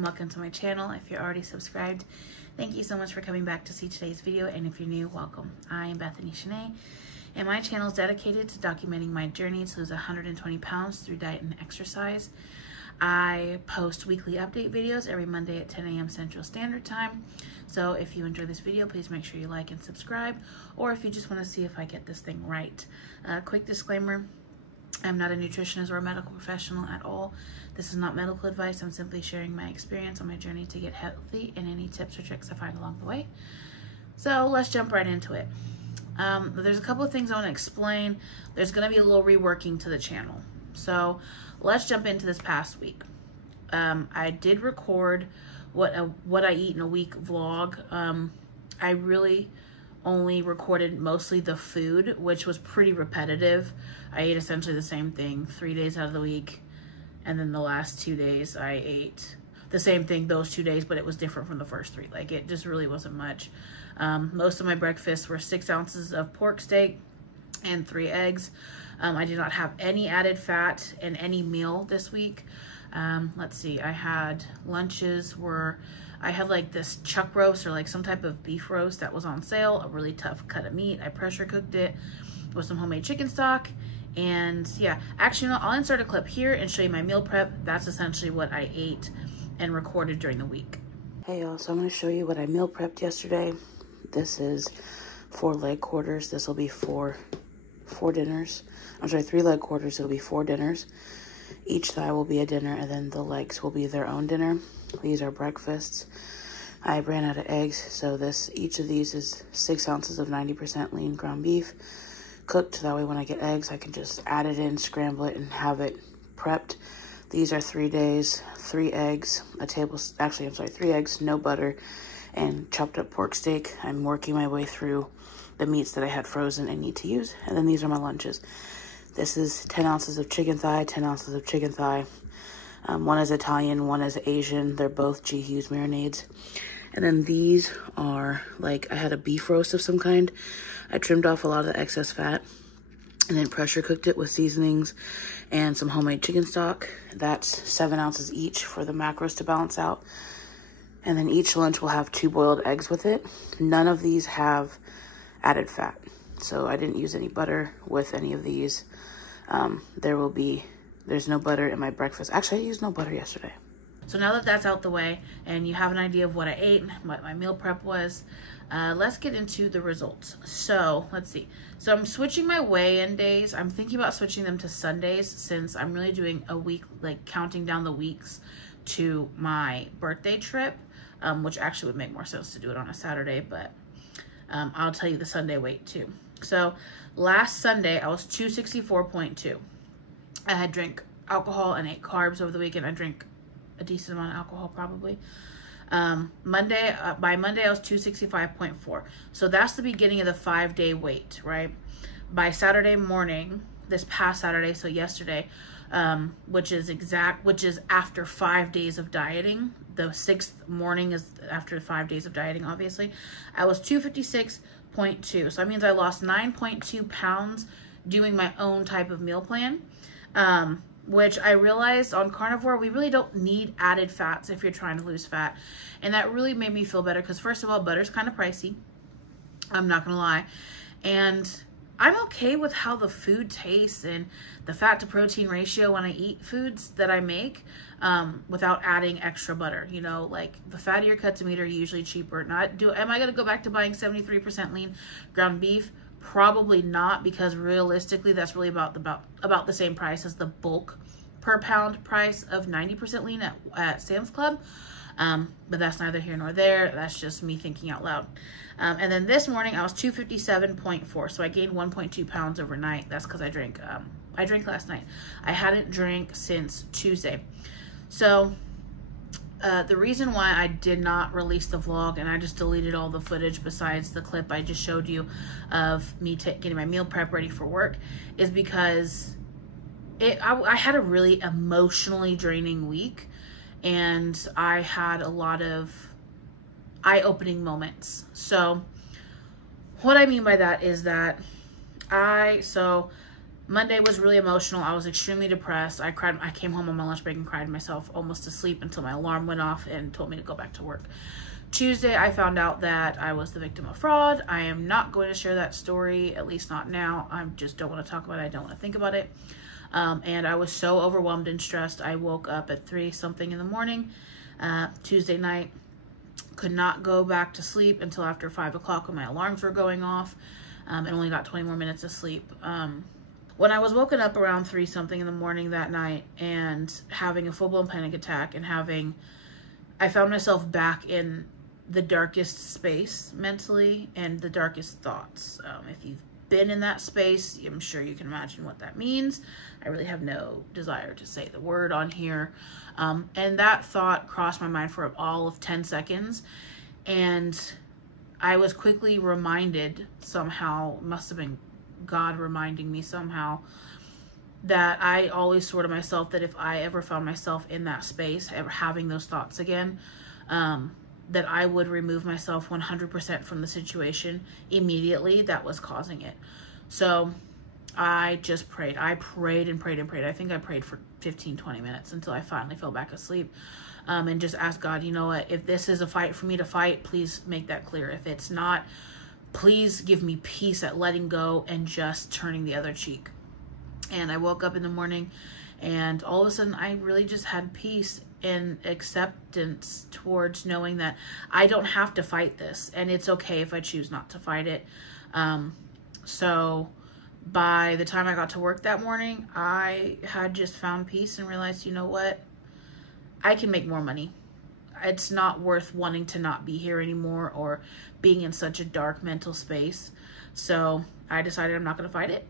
and welcome to my channel. If you're already subscribed, thank you so much for coming back to see today's video, and if you're new, welcome. I am Bethany Shanae, and my channel is dedicated to documenting my journey to lose 120 pounds through diet and exercise. I post weekly update videos every Monday at 10 a.m. Central Standard Time. So if you enjoy this video, please make sure you like and subscribe, or if you just want to see if I get this thing right. Quick disclaimer, I'm not a nutritionist or a medical professional at all. This is not medical advice. I'm simply sharing my experience on my journey to get healthy and any tips or tricks I find along the way. So let's jump right into it. There's a couple of things I want to explain. There's going to be a little reworking to the channel. So let's jump into this past week. I did record what I eat in a week vlog. I really only recorded mostly the food, which was pretty repetitive. I ate essentially the same thing 3 days out of the week, and then the last 2 days I ate the same thing those 2 days, but it was different from the first three. Like, it just really wasn't much. Most of my breakfasts were 6 ounces of pork steak and 3 eggs. I did not have any added fat in any meal this week. Let's see, I had lunches were, I had like this chuck roast or like some type of beef roast that was on sale, a really tough cut of meat. I pressure cooked it with some homemade chicken stock. And yeah, actually, no, I'll insert a clip here and show you my meal prep. That's essentially what I ate and recorded during the week. Hey y'all, so I'm gonna show you what I meal prepped yesterday. This is 4 leg quarters. This will be four dinners. I'm sorry, 3 leg quarters. It'll be 4 dinners. Each thigh will be a dinner, and then the legs will be their own dinner. These are breakfasts. I ran out of eggs, so each of these is 6 ounces of 90% lean ground beef, cooked. That way when I get eggs, I can just add it in, scramble it, and have it prepped. These are 3 days, 3 eggs, 3 eggs, no butter, and chopped up pork steak. I'm working my way through the meats that I had frozen and need to use. And then these are my lunches. This is 10 ounces of chicken thigh, 10 ounces of chicken thigh. One is Italian, one is Asian. They're both G. Hughes marinades. And then these are, like, I had a beef roast of some kind. I trimmed off a lot of the excess fat and then pressure cooked it with seasonings and some homemade chicken stock. That's 7 ounces each for the macros to balance out. And then each lunch will have 2 boiled eggs with it. None of these have added fat, so I didn't use any butter with any of these. There's no butter in my breakfast. Actually, I used no butter yesterday. So now that that's out the way and you have an idea of what I ate, what my meal prep was, let's get into the results. So let's see. So I'm switching my weigh-in days. I'm thinking about switching them to Sundays, since I'm really doing a week, like counting down the weeks to my birthday trip, which actually would make more sense to do it on a Saturday, but I'll tell you the Sunday weight too. So last Sunday, I was 264.2. I had drank alcohol and ate carbs over the weekend. I drank a decent amount of alcohol probably. By Monday, I was 265.4. So that's the beginning of the 5-day wait, right? By Saturday morning, this past Saturday, so yesterday, which is after 5 days of dieting. The 6th morning is after 5 days of dieting, obviously. I was 256.2. So that means I lost 9.2 pounds doing my own type of meal plan. Which I realized on carnivore, we really don't need added fats if you're trying to lose fat. And that really made me feel better, because first of all, butter's kind of pricey. I'm not gonna lie. And I'm okay with how the food tastes and the fat to protein ratio when I eat foods that I make, without adding extra butter. You know, like the fattier cuts of meat are usually cheaper. Am I gonna go back to buying 73% lean ground beef? Probably not, because realistically that's really about the same price as the bulk per pound price of 90% lean at Sam's Club. But that's neither here nor there. That's just me thinking out loud. And then this morning I was 257.4, so I gained 1.2 pounds overnight. That's because I drank last night. I hadn't drank since Tuesday. So the reason why I did not release the vlog and I just deleted all the footage besides the clip I just showed you of me getting my meal prep ready for work is because I had a really emotionally draining week, and I had a lot of eye-opening moments. So what I mean by that is that Monday was really emotional. I was extremely depressed. I cried. I came home on my lunch break and cried myself almost to sleep until my alarm went off and told me to go back to work. Tuesday, I found out that I was the victim of fraud. I am not going to share that story, at least not now. I just don't want to talk about it. I don't want to think about it. And I was so overwhelmed and stressed. I woke up at 3 something in the morning, Tuesday night. Could not go back to sleep until after 5 o'clock when my alarms were going off, and only got 20 more minutes of sleep. When I was woken up around 3 something in the morning that night and having a full-blown panic attack and I found myself back in the darkest space mentally and the darkest thoughts. If you've been in that space, I'm sure you can imagine what that means. I really have no desire to say the word on here. And that thought crossed my mind for all of 10 seconds. And I was quickly reminded somehow, must have been God reminding me somehow, that I always swore to myself that if I ever found myself in that space, ever having those thoughts again, that I would remove myself 100% from the situation immediately that was causing it. So I just prayed. I prayed and prayed and prayed. I think I prayed for 15, 20 minutes until I finally fell back asleep, and just asked God, you know what, if this is a fight for me to fight, please make that clear. If it's not, please give me peace at letting go and just turning the other cheek. And I woke up in the morning and all of a sudden I really just had peace and acceptance towards knowing that I don't have to fight this, and it's okay if I choose not to fight it. So by the time I got to work that morning, I had just found peace and realized, you know what, I can make more money. It's not worth wanting to not be here anymore or being in such a dark mental space. So I decided I'm not going to fight it.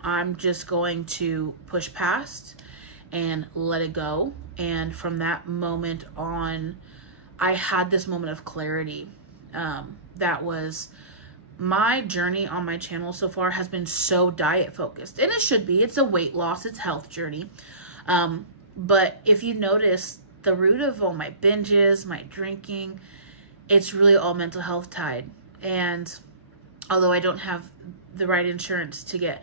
I'm just going to push past and let it go. And from that moment on, I had this moment of clarity. That was my journey on my channel so far has been so diet focused, and it should be. It's a weight loss, it's health journey. But if you notice, the root of all my binges, my drinking, it's really all mental health tied. And although I don't have the right insurance to get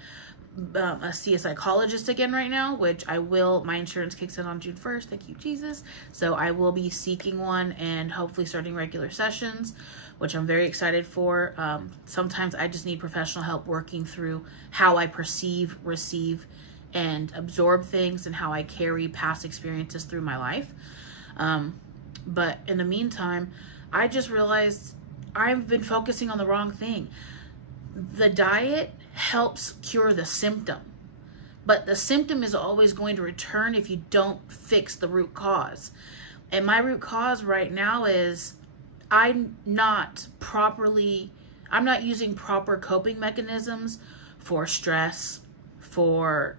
see a psychologist again right now, which I will, my insurance kicks in on June 1st, thank you Jesus, so I will be seeking one and hopefully starting regular sessions, which I'm very excited for. Sometimes I just need professional help working through how I perceive, receive, and absorb things and how I carry past experiences through my life. But in the meantime, I just realized I've been focusing on the wrong thing. The diet helps cure the symptom, but the symptom is always going to return if you don't fix the root cause. And my root cause right now is I'm not using proper coping mechanisms for stress, for,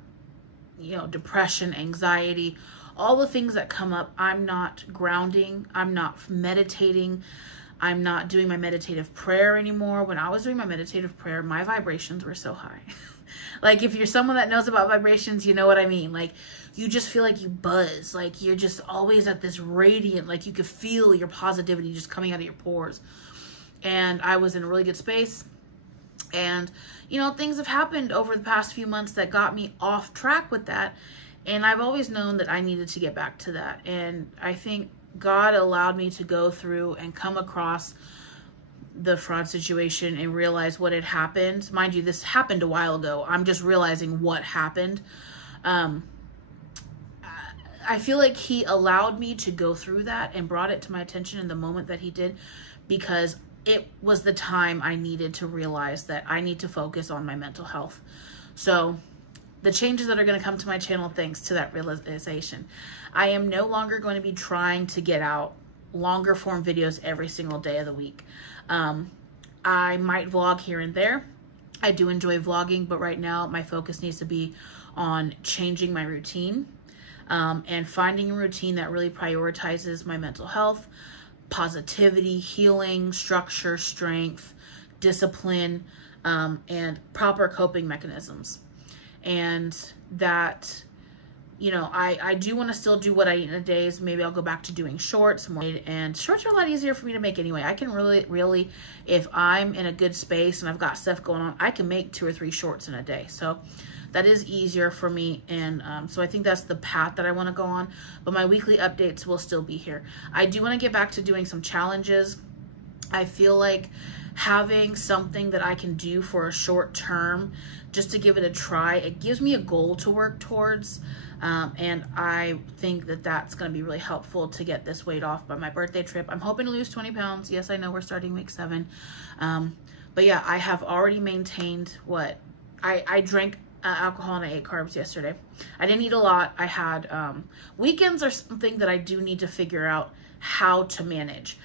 depression, anxiety, all the things that come up. I'm not grounding. I'm not meditating. I'm not doing my meditative prayer anymore. When I was doing my meditative prayer, my vibrations were so high. Like, if you're someone that knows about vibrations, you know what I mean. Like, you just feel like you buzz. Like, you're just always at this radiant, like you could feel your positivity just coming out of your pores. And I was in a really good space. And, things have happened over the past few months that got me off track with that. And I've always known that I needed to get back to that. And I think God allowed me to go through and come across the fraud situation and realize what had happened. Mind you, this happened a while ago. I'm just realizing what happened. I feel like he allowed me to go through that and brought it to my attention in the moment that he did, because it was the time I needed to realize that I need to focus on my mental health. So the changes that are going to come to my channel thanks to that realization. I am no longer going to be trying to get out longer form videos every single day of the week. I might vlog here and there. I do enjoy vlogging, but right now my focus needs to be on changing my routine, and finding a routine that really prioritizes my mental health, positivity, healing, structure, strength, discipline, and proper coping mechanisms. And that, I do want to still do what I eat in a day. Maybe I'll go back to doing shorts more. And shorts are a lot easier for me to make anyway. I can really, if I'm in a good space and I've got stuff going on, I can make 2 or 3 shorts in a day. So that is easier for me. And so I think that's the path that I want to go on. But my weekly updates will still be here. I do want to get back to doing some challenges. I feel like having something that I can do for a short term, just to give it a try, it gives me a goal to work towards. And I think that that's going to be really helpful to get this weight off by my birthday trip. I'm hoping to lose 20 pounds. Yes, I know we're starting week 7. But yeah, I have already maintained what I drank alcohol and I ate carbs yesterday. I didn't eat a lot. I had weekends are something that I do need to figure out how to manage.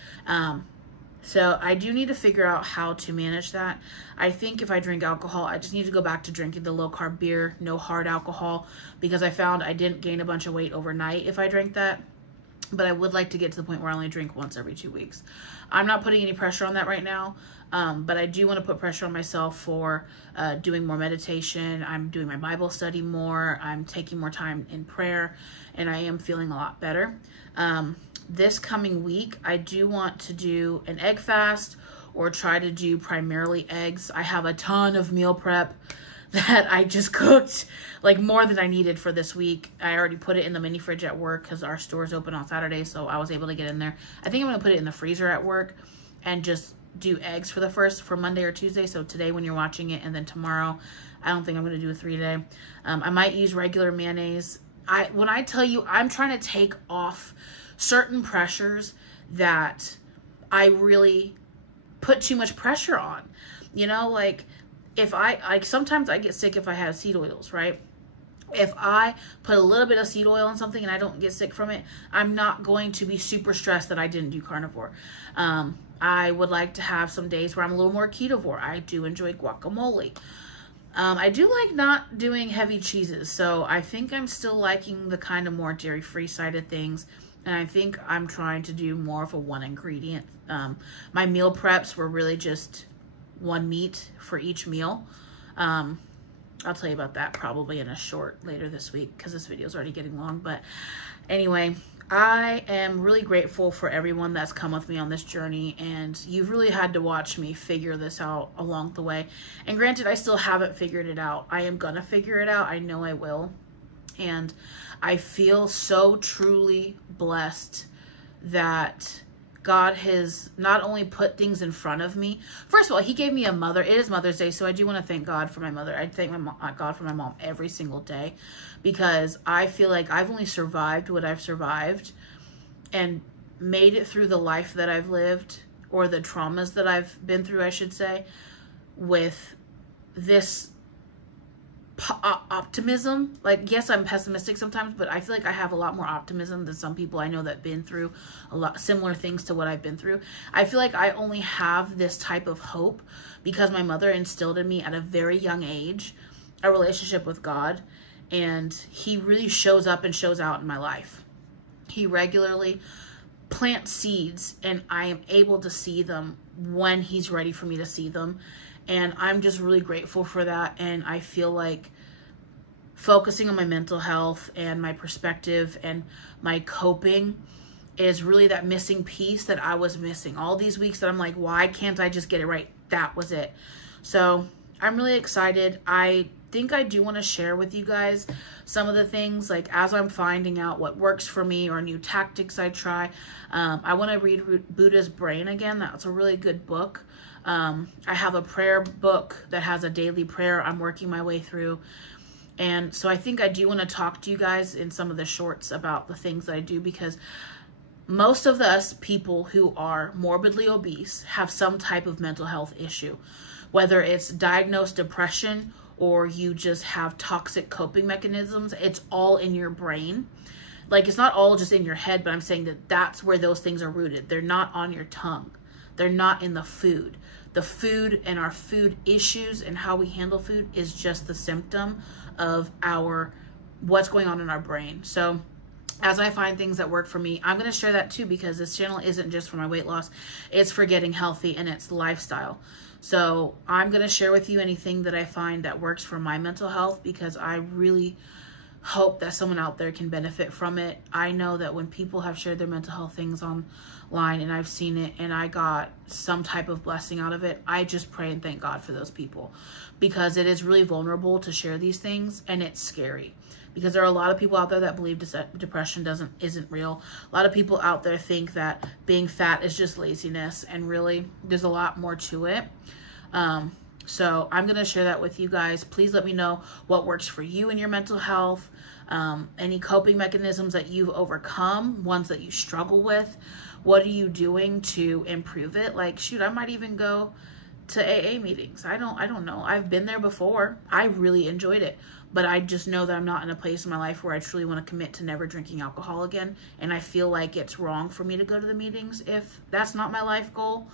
So I do need to figure out how to manage that. I think if I drink alcohol, I just need to go back to drinking the low carb beer, no hard alcohol, because I found I didn't gain a bunch of weight overnight if I drank that. But I would like to get to the point where I only drink once every 2 weeks. I'm not putting any pressure on that right now, but I do want to put pressure on myself for doing more meditation. I'm doing my Bible study more. I'm taking more time in prayer, and I am feeling a lot better. This coming week, I do want to do an egg fast or try to do primarily eggs. I have a ton of meal prep that I just cooked, like more than I needed for this week. I already put it in the mini fridge at work because our store's open on Saturday, so I was able to get in there. I think I'm going to put it in the freezer at work and just do eggs for Monday or Tuesday. So today when you're watching it, and then tomorrow, I don't think I'm going to do a 3-day. I might use regular mayonnaise. When I tell you, I'm trying to take off certain pressures that I really put too much pressure on. You know, like if sometimes I get sick if I have seed oils, right? If I put a little bit of seed oil on something and I don't get sick from it, I'm not going to be super stressed that I didn't do carnivore. I would like to have some days where I'm a little more ketovore. I do enjoy guacamole. I do like not doing heavy cheeses, so I think I'm still liking the kind of more dairy-free side of things. And I think I'm trying to do more of a one ingredient. My meal preps were really just one meat for each meal. I'll tell you about that probably in a short later this week because this video is already getting long. But anyway, I am really grateful for everyone that's come with me on this journey. And you've really had to watch me figure this out along the way. And granted, I still haven't figured it out. I am going to figure it out. I know I will. And I feel so truly blessed that God has not only put things in front of me. First of all, he gave me a mother. It is Mother's Day, so I do want to thank God for my mother. I thank God for my mom every single day because I feel like I've only survived what I've survived and made it through the life that I've lived, or the traumas that I've been through, I should say, with this optimism. Like, yes, I'm pessimistic sometimes, but I feel like I have a lot more optimism than some people I know that have been through a lot similar things to what I've been through. I feel like I only have this type of hope because my mother instilled in me at a very young age a relationship with God, and he really shows up and shows out in my life. He regularly plants seeds, and I am able to see them when he's ready for me to see them. And I'm just really grateful for that. And I feel like focusing on my mental health and my perspective and my coping is really that missing piece that I was missing. All these weeks that I'm like, why can't I just get it right? That was it. So I'm really excited. I think I do want to share with you guys some of the things, like as I'm finding out what works for me or new tactics I try. I want to read Buddha's Brain again. That's a really good book. I have a prayer book that has a daily prayer I'm working my way through. And so I think I do want to talk to you guys in some of the shorts about the things that I do, because most of us people who are morbidly obese have some type of mental health issue, whether it's diagnosed depression or you just have toxic coping mechanisms. It's all in your brain. Like, it's not all just in your head, but I'm saying that that's where those things are rooted. They're not on your tongue. They're not in the food. The food and our food issues and how we handle food is just the symptom of what's going on in our brain. So as I find things that work for me, I'm going to share that too, because this channel isn't just for my weight loss. It's for getting healthy, and it's lifestyle. So I'm going to share with you anything that I find that works for my mental health, because I really hope that someone out there can benefit from it. I know that when people have shared their mental health things online and I've seen it and I got some type of blessing out of it, I just pray and thank God for those people, because it is really vulnerable to share these things, and it's scary because there are a lot of people out there that believe depression isn't real. A lot of people out there think that being fat is just laziness, and really there's a lot more to it. So I'm going to share that with you guys. Please let me know what works for you in your mental health, any coping mechanisms that you've overcome, ones that you struggle with. What are you doing to improve it? Like, shoot, I might even go to AA meetings. I don't know. I've been there before. I really enjoyed it, but I just know that I'm not in a place in my life where I truly want to commit to never drinking alcohol again. And I feel like it's wrong for me to go to the meetings if that's not my life goal.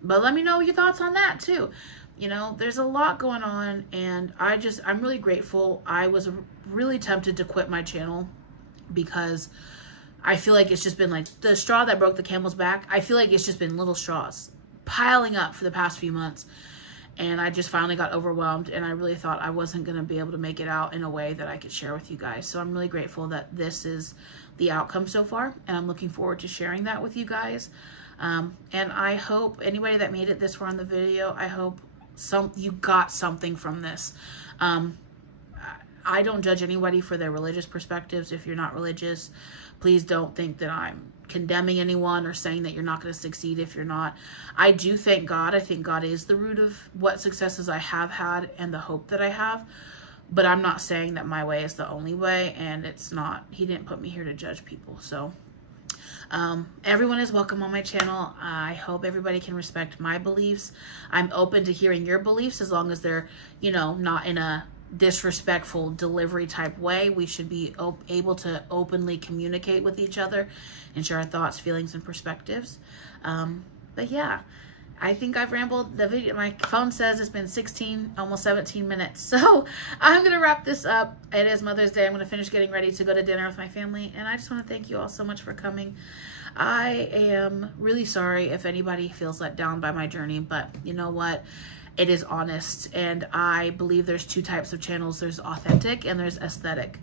But let me know your thoughts on that too. You know, there's a lot going on, and I'm really grateful. I was really tempted to quit my channel because I feel like it's just been like the straw that broke the camel's back. I feel like it's just been little straws piling up for the past few months. And I just finally got overwhelmed, and I really thought I wasn't going to be able to make it out in a way that I could share with you guys. So I'm really grateful that this is the outcome so far, and I'm looking forward to sharing that with you guys. And I hope anybody that made it this far in the video, I hope you got something from this. I don't judge anybody for their religious perspectives. If you're not religious, please don't think that I'm condemning anyone or saying that you're not going to succeed if you're not. I do thank God. I think God is the root of what successes I have had and the hope that I have. But I'm not saying that my way is the only way, and it's not. He didn't put me here to judge people. So everyone is welcome on my channel. I hope everybody can respect my beliefs. I'm open to hearing your beliefs as long as they're, you know, not in a disrespectful delivery type way. We should be able to openly communicate with each other and share our thoughts, feelings, and perspectives. But yeah, I think I've rambled. The video, my phone says it's been 16, almost 17 minutes. So I'm going to wrap this up. It is Mother's Day. I'm going to finish getting ready to go to dinner with my family. And I just want to thank you all so much for coming. I am really sorry if anybody feels let down by my journey, but you know what? It is honest. And I believe there's two types of channels. There's authentic and there's aesthetic.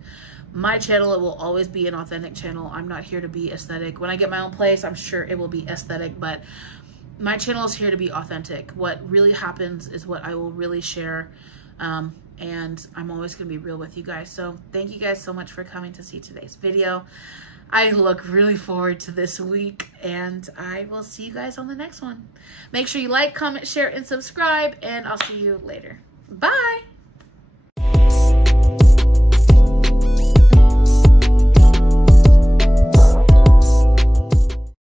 My channel, it will always be an authentic channel. I'm not here to be aesthetic. When I get my own place, I'm sure it will be aesthetic, but my channel is here to be authentic. What really happens is what I will really share. And I'm always going to be real with you guys. So thank you guys so much for coming to see today's video. I look really forward to this week, and I will see you guys on the next one. Make sure you like, comment, share, and subscribe, and I'll see you later. Bye.